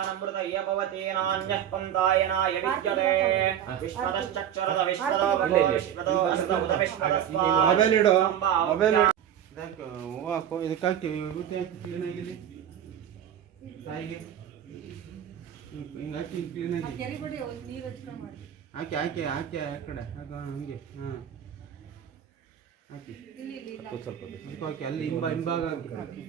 अमृतय भवति नान्यः पन्थायन यविद्यते विश्वतश्चक्षुरद विश्वतो विश्वतो अस्त उद विश्वतस्वा ಮೊಬೈಲ್ ಇಡು ಮೊಬೈಲ್ ಇದಕ್ಕೆ ಹೂವು ಹಾಕು ಇದಕ್ಕೆ ಹಾಕಿ ವಿಭೂತಿ ಹಾಕಿ ಕ್ಲೀನ್ ಆಗಿದೆ ತಾಯಿಗೆ ಹಿಂಗೆ ಹಾಕಿ ಕ್ಲೀನ್ ಆಗಿ ಹಾಕಿ ಹಾಕಿ ಹಾಕಿ ಆ ಕಡೆ ಹಾಕ ಹಂಗೆ ಹಾಂ ಹಾಕಿ ಸ್ವಲ್ಪ ಹಾಕಿ ಅಲ್ಲಿ ಹಿಂಭಾಗ ಹಾಕಿ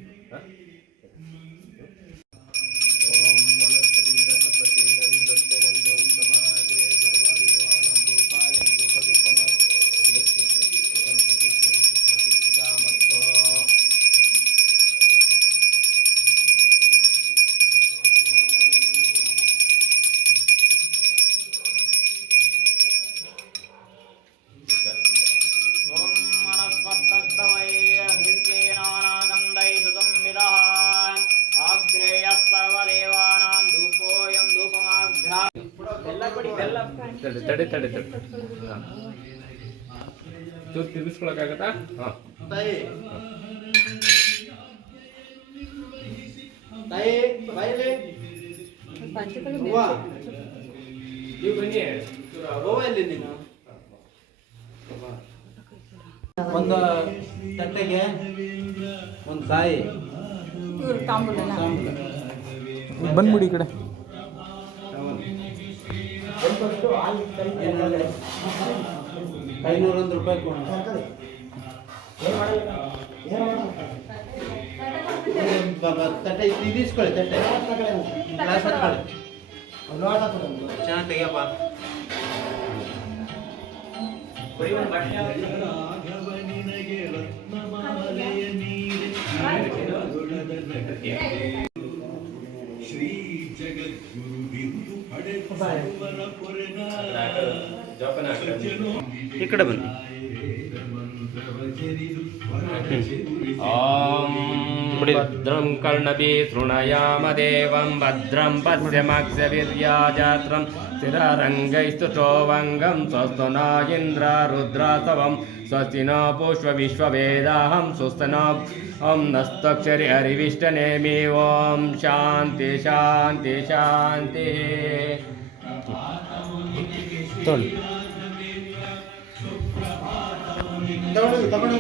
ತಡೆ ಚೂರು ತಿರ್ಗಿಸ್ಕೊಳಕ್ಕಾಗತ್ತಾ? ಹಾಂ ತಾಯಿ ತಾಯಿ ಬಾಯಿಲಿ ಹೂವ ನೀವು ಬನ್ನಿ ಹೂವ ಇಲ್ಲಿ ನೀನು ಒಂದು ತಟ್ಟೆಗೆ ಒಂದು ಕಾಯಿ ಬಂದ್ಬಿಡಿ ಈ ಕಡೆ 501 ರೂಪಾಯಿ ಕೊಡು ತಟ್ಟೆ ಇದಿಸ್ಕೊಳ್ಳಿ ತಟ್ಟೆ ಗ್ಲಾಸ್ ಹಾಕೊಳ್ಳಿ ಚೆನ್ನಾಗಿ ತೆಗಿಯಪ್ಪ ಶ್ರೀ ಜಗದ್ಗುರು ಬಿಂದು ಈ ಕಡೆ ಬನ್ನಿ ಓಂ ಭದ್ರಂ ಕರ್ಣಭಿ ಶೃಣಯಾಮ ದೇವಂ ಭದ್ರಂ ಪಶ್ಯಮಾಕ್ಷವೀರ್ಯಾಜಾತ್ರಂ ಸ್ಥಿರರಂಗೈಸ್ತುಷ್ಟೋವಂಗಂ ಸ್ವಸ್ತು ನ ಇಂದ್ರ ರುದ್ರಾಸವಂ ಸ್ವಸ್ತಿ ನ ಪುಷ್ಪ ವಿಶ್ವವೇದಾಹಂ ಸ್ವಸ್ತ ನ ಓಂ ನಸ್ತಕ್ಷರಿ ಹರಿವಿಷ್ಟನೇಮಿ ಓಂ ಶಾಂತಿ ಶಾಂತಿ ಶಾಂತಿ ತೊಳಿ ತಗೊಂಡು